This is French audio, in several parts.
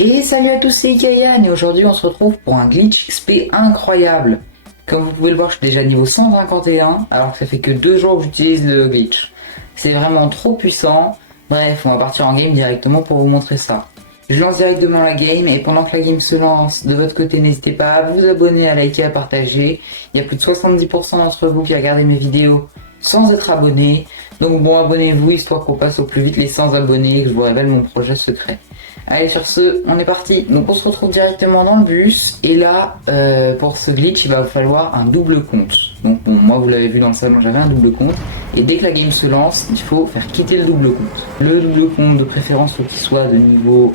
Et salut à tous, c'est Ikayan et aujourd'hui on se retrouve pour un glitch XP incroyable. Comme vous pouvez le voir, je suis déjà niveau 151 alors que ça fait que 2 jours que j'utilise le glitch. C'est vraiment trop puissant. Bref, on va partir en game directement pour vous montrer ça. Je lance directement la game et pendant que la game se lance, de votre côté n'hésitez pas à vous abonner, à liker, à partager. Il y a plus de 70% d'entre vous qui regardez mes vidéos sans être abonnés. Donc bon, abonnez-vous histoire qu'on passe au plus vite les 100 abonnés et que je vous révèle mon projet secret. Allez, sur ce, on est parti. Donc on se retrouve directement dans le bus. Et là, pour ce glitch, il va vous falloir un double compte. Donc bon, moi vous l'avez vu dans le salon, j'avais un double compte. Et dès que la game se lance, il faut faire quitter le double compte. Le double compte de préférence, faut qu'il soit de niveau...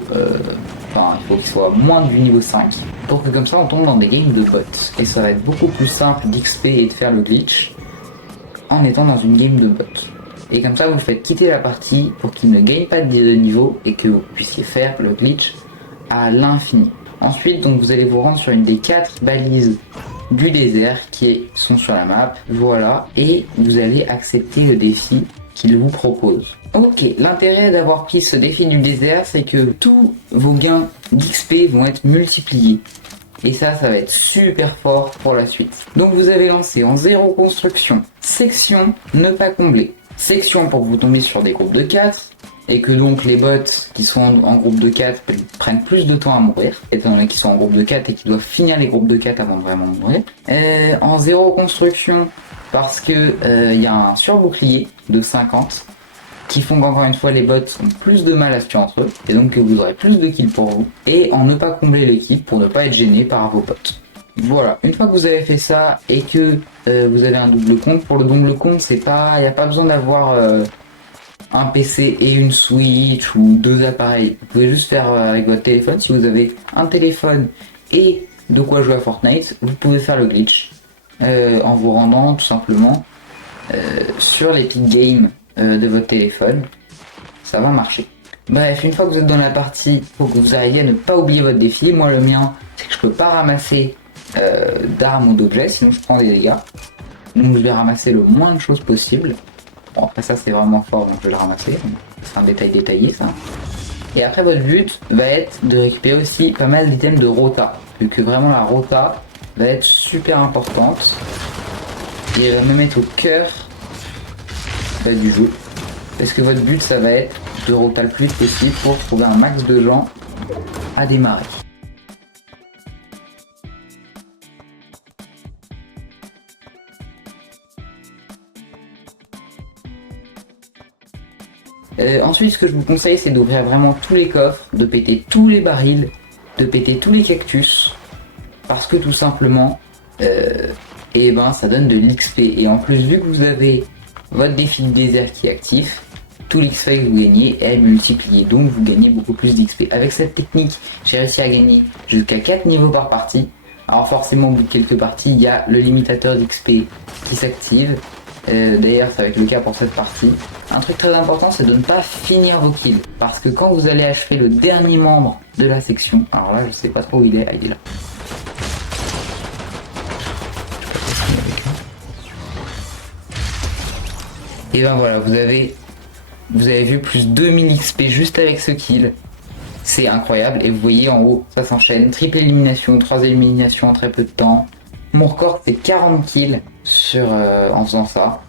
Enfin, il faut qu'il soit moins du niveau 5. Pour que comme ça, on tombe dans des games de bots. Et ça va être beaucoup plus simple d'XP et de faire le glitch en étant dans une game de bots. Et comme ça, vous le faites quitter la partie pour qu'il ne gagne pas de niveau et que vous puissiez faire le glitch à l'infini. Ensuite, donc, vous allez vous rendre sur une des 4 balises du désert qui sont sur la map. Voilà. Et vous allez accepter le défi qu'il vous propose. Ok, l'intérêt d'avoir pris ce défi du désert, c'est que tous vos gains d'XP vont être multipliés. Et ça va être super fort pour la suite. Donc vous avez lancé en 0 construction, section, ne pas combler. Section pour que vous tombiez sur des groupes de 4 et que donc les bots qui sont en groupe de 4 prennent plus de temps à mourir, étant donné qu'ils sont en groupe de 4 et qu'ils doivent finir les groupes de 4 avant de vraiment mourir. En 0 construction parce que il y a un surbouclier de 50 qui font qu'encore une fois les bots ont plus de mal à se tuer entre eux et donc que vous aurez plus de kills pour vous, et en ne pas combler l'équipe pour ne pas être gêné par vos potes. Voilà, une fois que vous avez fait ça et que vous avez un double compte, pour le double compte c'est pas, il n'y a pas besoin d'avoir un PC et une Switch ou 2 appareils. Vous pouvez juste faire avec votre téléphone. Si vous avez un téléphone et de quoi jouer à Fortnite, vous pouvez faire le glitch en vous rendant tout simplement sur l'Epic Game de votre téléphone. Ça va marcher. Bref, une fois que vous êtes dans la partie, il faut que vous arriviez à ne pas oublier votre défi. Moi le mien, c'est que je peux pas ramasser d'armes ou d'objets, sinon je prends des dégâts. Donc je vais ramasser le moins de choses possible. Bon, après ça c'est vraiment fort, donc je vais le ramasser. C'est un détail détaillé ça. Et après votre but va être de récupérer aussi pas mal d'items de rota. Vu que vraiment la rota va être super importante. Et elle va me mettre au cœur du jeu. Parce que votre but ça va être de rota le plus vite possible pour trouver un max de gens à démarrer. Ensuite, ce que je vous conseille, c'est d'ouvrir vraiment tous les coffres, de péter tous les barils, de péter tous les cactus, parce que tout simplement, ça donne de l'XP. Et en plus, vu que vous avez votre défi de désert qui est actif, tout l'XP que vous gagnez est multiplié, donc vous gagnez beaucoup plus d'XP. Avec cette technique, j'ai réussi à gagner jusqu'à 4 niveaux par partie. Alors forcément, au bout de quelques parties, il y a le limitateur d'XP qui s'active. D'ailleurs ça va être le cas pour cette partie. Un truc très important, c'est de ne pas finir vos kills, parce que quand vous allez achever le dernier membre de la section, alors là je sais pas trop où il est, il est là. Et ben voilà, vous avez vu plus 2000 XP juste avec ce kill. C'est incroyable, et vous voyez en haut, ça s'enchaîne, triple élimination, 3 éliminations en très peu de temps. Mon record c'est 40 kills en faisant ça,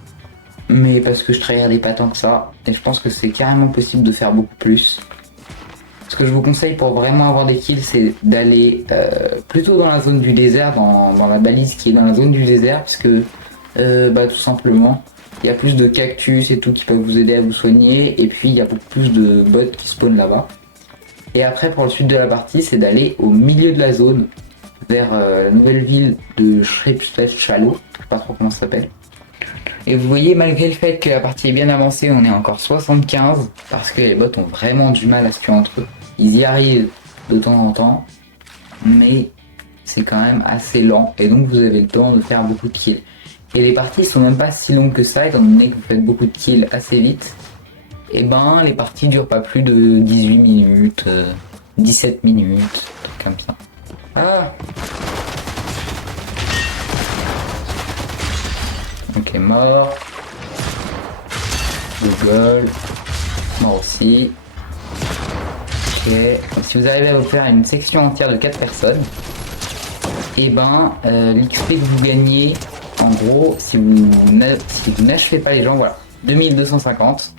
mais parce que je tryhardais pas tant que ça, et je pense que c'est carrément possible de faire beaucoup plus. Ce que je vous conseille pour vraiment avoir des kills, c'est d'aller plutôt dans la zone du désert, dans la balise qui est dans la zone du désert, parce que tout simplement, il y a plus de cactus et tout qui peuvent vous aider à vous soigner, et puis il y a beaucoup plus de bots qui spawnent là-bas. Et après, pour la suite de la partie, c'est d'aller au milieu de la zone, vers la nouvelle ville de Shallow, je sais pas trop comment ça s'appelle. Et vous voyez, malgré le fait que la partie est bien avancée, on est encore 75, parce que les bots ont vraiment du mal à se tuer entre eux. Ils y arrivent de temps en temps, mais c'est quand même assez lent, et donc vous avez le temps de faire beaucoup de kills. Et les parties sont même pas si longues que ça, étant donné que vous faites beaucoup de kills assez vite. Et les parties durent pas plus de 18 minutes, 17 minutes, trucs comme ça. Ah! Ok, mort. Google. Mort aussi. Ok, donc, si vous arrivez à vous faire une section entière de 4 personnes, et ben l'XP que vous gagnez, en gros, si vous n'achevez pas les gens, voilà, 2250,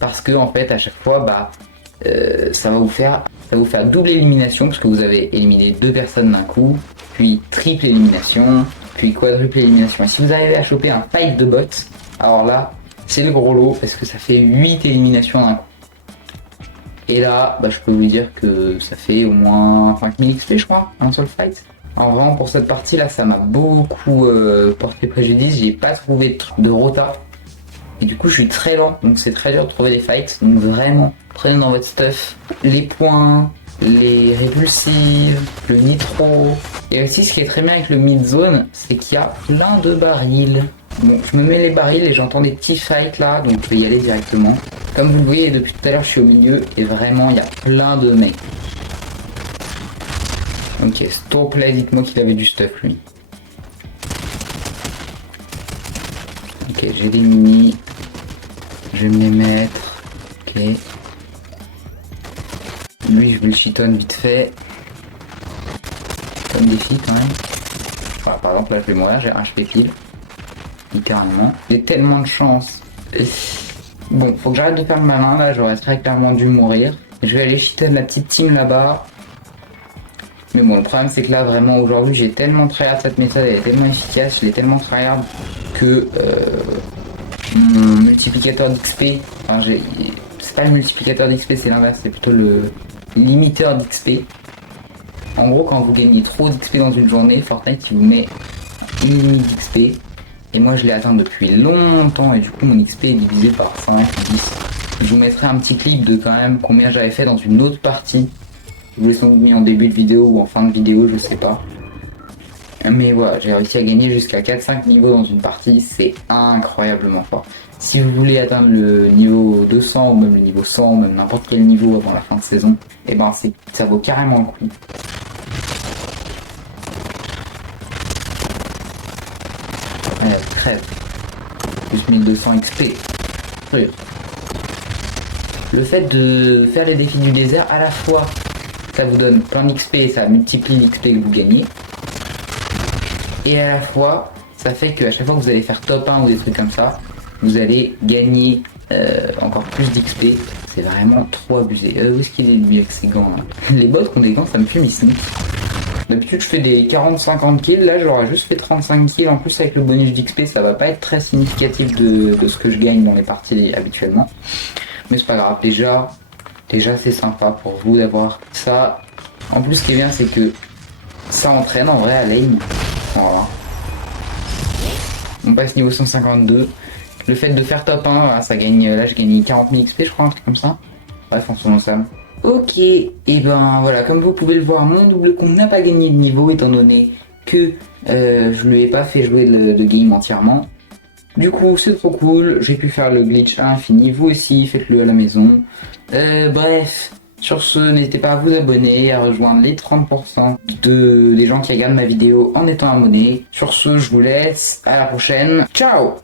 parce que en fait à chaque fois, ça va vous faire double élimination, parce que vous avez éliminé 2 personnes d'un coup, puis triple élimination, puis quadruple élimination. Et si vous arrivez à choper un fight de bots, alors là, c'est le gros lot, parce que ça fait 8 éliminations d'un coup. Et là, je peux vous dire que ça fait au moins 5000 XP, je crois, un seul fight. Alors vraiment, pour cette partie-là, ça m'a beaucoup porté préjudice. J'ai pas trouvé de rota. Et du coup, je suis très lent, donc c'est très dur de trouver des fights. Donc vraiment, prenez dans votre stuff les points, les répulsives, le nitro. Et aussi, ce qui est très bien avec le mid-zone, c'est qu'il y a plein de barils. Bon, je me mets les barils et j'entends des petits fights là, donc je vais y aller directement. Comme vous le voyez, depuis tout à l'heure, je suis au milieu et vraiment, il y a plein de mecs. Ok, stop là, dites-moi qu'il avait du stuff lui. Ok, j'ai des minis. Je vais me les mettre. Ok. Lui, je vais le cheaton vite fait. Comme défi quand même. Voilà, par exemple, là, je vais mourir, j'ai un HP pile. Littéralement. J'ai tellement de chance. Bon, faut que j'arrête de faire le malin, là, j'aurais très clairement dû mourir. Je vais aller cheater la petite team là-bas. Mais bon, le problème c'est que là, vraiment, aujourd'hui, j'ai tellement tryhard cette méthode, elle est tellement efficace, je l'ai tellement tryhard que mon multiplicateur d'XP, enfin, c'est pas le multiplicateur d'XP, c'est l'inverse, c'est plutôt le limiteur d'XP. En gros, quand vous gagnez trop d'XP dans une journée, Fortnite il vous met une limite d'XP. Et moi je l'ai atteint depuis longtemps et du coup mon XP est divisé par 5 ou 10. Je vous mettrai un petit clip de quand même combien j'avais fait dans une autre partie. Je vous l'ai sans doute mis en début de vidéo ou en fin de vidéo, je sais pas. Mais voilà, j'ai réussi à gagner jusqu'à 4-5 niveaux dans une partie, c'est incroyablement fort. Si vous voulez atteindre le niveau 200 ou même le niveau 100 ou même n'importe quel niveau avant la fin de saison, et ben ça vaut carrément le coup. Ouais, crève. Plus 1200 XP. Sûr. Le fait de faire les défis du désert, à la fois, ça vous donne plein d'XP et ça multiplie l'XP que vous gagnez. Et à la fois, ça fait qu'à chaque fois que vous allez faire top 1 ou des trucs comme ça, vous allez gagner encore plus d'XP. C'est vraiment trop abusé. Où est-ce qu'il est lui avec ses gants là? Les bots qui ont des gants, ça me fume ici. D'habitude je fais des 40-50 kills, là j'aurais juste fait 35 kills, en plus avec le bonus d'XP ça va pas être très significatif de ce que je gagne dans les parties habituellement. Mais c'est pas grave, déjà c'est sympa pour vous d'avoir ça. En plus ce qui est bien c'est que ça entraîne en vrai à l'aim. Voilà. On passe niveau 152. Le fait de faire top 1, ça gagne, là je gagne 40 000 XP je crois, un truc comme ça. Bref, on se ça. Ok, et ben voilà, comme vous pouvez le voir, mon double compte n'a pas gagné de niveau étant donné que je lui ai pas fait jouer de game entièrement. Du coup, c'est trop cool, j'ai pu faire le glitch à infini, vous aussi, faites-le à la maison. Bref, sur ce, n'hésitez pas à vous abonner, à rejoindre les 30% des gens qui regardent ma vidéo en étant abonnés. Sur ce, je vous laisse, à la prochaine, ciao!